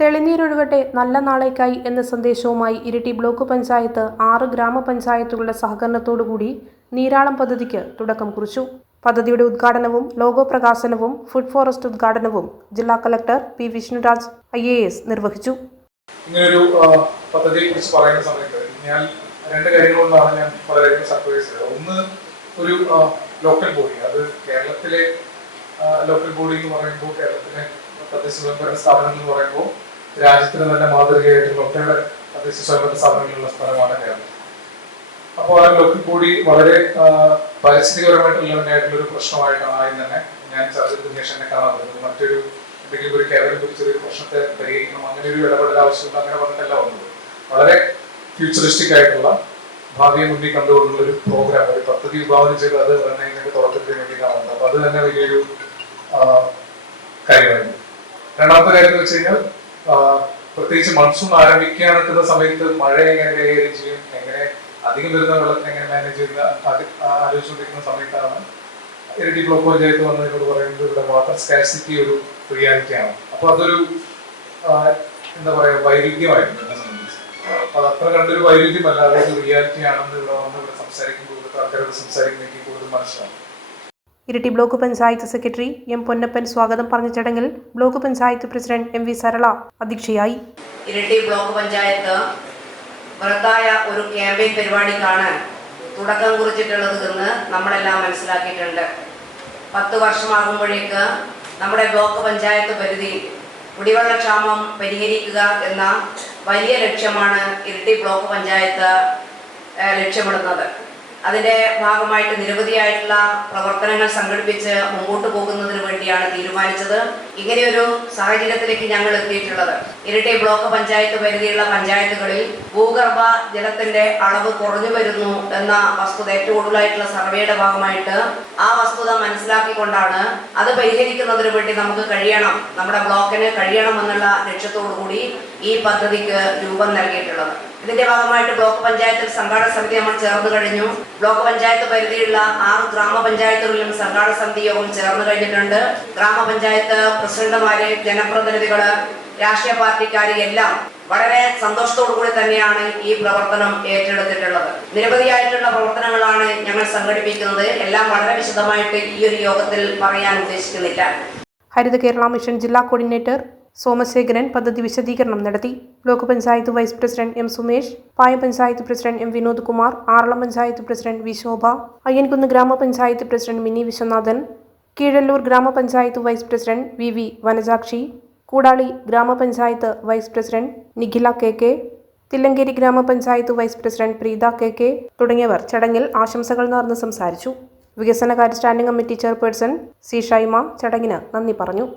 തെളിനീരൊഴുകട്ടെ നല്ല നാളേക്കായി എന്ന സന്ദേശവുമായി ഇരിട്ടി ബ്ലോക്ക് പഞ്ചായത്ത് 6 ഗ്രാമപഞ്ചായത്തുകളുടെ സഹകരണത്തോടുകൂടി നീരാളം പദ്ധതിക്ക് തുടക്കം കുറിച്ചു. പദ്ധതിയുടെ ഉദ്ഘാടനവും ലോഗോ പ്രകാശനവും ഫുഡ് ഫോറസ്റ്റ് ഉദ്ഘാടനവും ജില്ലാ കളക്ടർ പി വിഷ്ണുരാജ് IAS നിർവഹിച്ചു. ഇങ്ങനൊരു പദ്ധതിയെക്കുറിച്ച് പറയുന്ന സമയത്ത് ഞാൻ രണ്ട് കാര്യങ്ങളൊന്നാണ് ഞാൻ വളരെയധികം സർപ്രൈസ് ചെയ്തത്. ഒന്ന്, ഒരു ലോക്കൽ ബോഡി, അത് കേരളത്തിലെ ലോക്കൽ ബോഡി എന്ന് പറയുമ്പോൾ, കേരളത്തിലെ തദ്ദേശ സ്വയംഭരണ സ്ഥാപനങ്ങൾ എന്ന് പറയുമ്പോൾ രാജ്യത്തിന് തന്നെ മാതൃകയായിട്ടുള്ള ഒട്ടേറെ തദ്ദേശ സ്വയംഭരണ സ്ഥാപനങ്ങളുള്ള സ്ഥലമാണ് കേരളം. അപ്പോൾ ആ ലോക്കൽ ബോഡി വളരെ പരിസ്ഥിതിപരമായിട്ടുള്ള ഒരു പ്രശ്നമായിട്ടാണ് ആദ്യം തന്നെ ഞാൻ ചർച്ച ചെയ്തതിനു ശേഷം എന്നെ കാണാൻ പറ്റുന്നത്. മറ്റൊരു എന്തെങ്കിലും ഒരു കേരളം കുറിച്ചൊരു പ്രശ്നത്തെ പരിഹരിക്കണം, അങ്ങനെ ഒരു ഇടപെടൽ ആവശ്യമുണ്ട്, അങ്ങനെ പറഞ്ഞിട്ടല്ല വന്നത്. വളരെ ഫ്യൂച്ചറിസ്റ്റിക് ആയിട്ടുള്ള ഭാവിയെ മുന്നിൽ കണ്ടുകൊണ്ടുള്ള ഒരു പ്രോഗ്രാം, ഒരു പദ്ധതി വിഭാവനം ചെയ്ത് അത് തന്നെ ഇതിന്റെ തുടക്കത്തിന് വേണ്ടി കാണുന്നത്. അപ്പൊ അത് തന്നെ വലിയൊരു കാര്യമായിരുന്നു. രണ്ടാമത്തെ കാര്യം എന്ന് വെച്ച് കഴിഞ്ഞാൽ, പ്രത്യേകിച്ച് മൺസൂൺ ആരംഭിക്കാൻ നിൽക്കുന്ന സമയത്ത് മഴ എങ്ങനെ കൈകാര്യം ചെയ്യും, എങ്ങനെ അധികം വരുന്ന വെള്ളത്തിന് എങ്ങനെ മാനേജ് ചെയ്യുന്ന ആലോചിച്ചുകൊണ്ടിരിക്കുന്ന സമയത്താണ് ഇരിട്ടി ബ്ലോക്ക് പഞ്ചായത്ത് വന്നതിനോട് പറയുന്നത് ഇവിടെ വാട്ടർ സ്കാർസിറ്റി ഒരു റിയാലിറ്റിയാണ്. അപ്പൊ അതൊരു എന്താ പറയാ വൈരുദ്ധ്യമായിരുന്നു എന്നെ സംബന്ധിച്ച്. അപ്പൊ അത് അത്ര കണ്ടൊരു വൈരുദ്ധ്യമല്ല, അതൊരു റിയാലിറ്റി ആണെന്ന് ഇവിടെ സംസാരിക്കുമ്പോൾ, ഇവിടുത്തെ ആൾക്കാരോട് സംസാരിക്കുമ്പോൾ കൂടുതൽ മനസ്സിലാവും. Iritty block panchayat secretary M. Ponnappan സ്വാഗതം പറഞ്ഞ ചടങ്ങിൽ block panchayat president MV Sarala അധ്യക്ഷയായി. ഇരിട്ടി ബ്ലോക്ക് പഞ്ചായത്ത് ബൃഹത്തായ ഒരു ക്യാമ്പയിൻ പരിപാടിക്കാണ് തുടക്കം കുറിച്ചിട്ടുള്ളത് എന്ന് നമ്മളെല്ലാം മനസ്സിലാക്കിയിട്ടുണ്ട്. 10 വർഷമാകുമ്പോഴേക്ക് നമ്മുടെ ബ്ലോക്ക് പഞ്ചായത്ത് പരിധി കുടിവെള്ളക്ഷാമം പരിഹരിക്കുക എന്ന വലിയ ലക്ഷ്യമാണ് ഇരിട്ടി ബ്ലോക്ക് പഞ്ചായത്ത് ലക്ഷ്യമിടുന്നത്. അതിന്റെ ഭാഗമായിട്ട് നിരവധിയായിട്ടുള്ള പ്രവർത്തനങ്ങൾ സംഘടിപ്പിച്ച് മുമ്പോട്ട് പോകുന്നതിന് വേണ്ടിയാണ് തീരുമാനിച്ചത്. ഇങ്ങനെയൊരു സാഹചര്യത്തിലേക്ക് ഞങ്ങൾ എത്തിയിട്ടുള്ളത്, ഇരിട്ടി ബ്ലോക്ക് പഞ്ചായത്ത് പരിധിയുള്ള പഞ്ചായത്തുകളിൽ ഭൂഗർഭ ജലത്തിന്റെ അളവ് കുറഞ്ഞു വരുന്നു എന്ന വസ്തുത ഏറ്റവും കൂടുതലായിട്ടുള്ള സർവേയുടെ ഭാഗമായിട്ട് ആ വസ്തുത മനസ്സിലാക്കിക്കൊണ്ടാണ് അത് പരിഹരിക്കുന്നതിന് വേണ്ടി നമുക്ക് കഴിയണം, നമ്മുടെ ബ്ലോക്കിന് കഴിയണമെന്നുള്ള ലക്ഷ്യത്തോടു കൂടി ഈ പദ്ധതിക്ക് രൂപം നൽകിയിട്ടുള്ളത്. ഇതിന്റെ ഭാഗമായിട്ട് ബ്ലോക്ക് പഞ്ചായത്തിൽ സംഘാടക സമിതി നമ്മൾ ചേർന്ന് കഴിഞ്ഞു. ബ്ലോക്ക് പഞ്ചായത്ത് പരിധിയുള്ള 6 ഗ്രാമപഞ്ചായത്തുകളിലും സംഘാടക സമിതി യോഗം ചേർന്ന് കഴിഞ്ഞിട്ടുണ്ട്. ഗ്രാമപഞ്ചായത്ത് പ്രസിഡന്റുമാര്, ജനപ്രതിനിധികള്, രാഷ്ട്രീയ പാർട്ടിക്കാര് എല്ലാം വളരെ സന്തോഷത്തോടു കൂടി തന്നെയാണ് ഈ പ്രവർത്തനം ഏറ്റെടുത്തിട്ടുള്ളത്. നിരവധിയായിട്ടുള്ള പ്രവർത്തനങ്ങളാണ് ഞങ്ങൾ സംഘടിപ്പിക്കുന്നത്. എല്ലാം വളരെ വിശദമായിട്ട് ഈ ഒരു യോഗത്തിൽ പറയാൻ ഉദ്ദേശിക്കുന്നില്ല. ഹരിത കേരള മിഷൻ ജില്ലാ കോർഡിനേറ്റർ സോമശേഖരൻ പദ്ധതി വിശദീകരണം നടത്തി. Block panchayat vice president M. Sumesh, Payam panchayat president M. Vinod Kumar, Aralam panchayat president V. Shobha, Ayyankunnu grama panchayat president Mini Viswanathan, Keezhallur grama panchayat vice president VV Vanajakshi, Koodali grama panchayat vice president Nikhila KK, Thillankeri grama panchayat vice president Preetha KK തുടങ്ങിയവർ ചടങ്ങിൽ ആശംസകൾ നേർന്ന് സംസാരിച്ചു. വികസനകാര്യ standing committee chairperson C. Shaima ചടങ്ങിന് നന്ദി പറഞ്ഞു.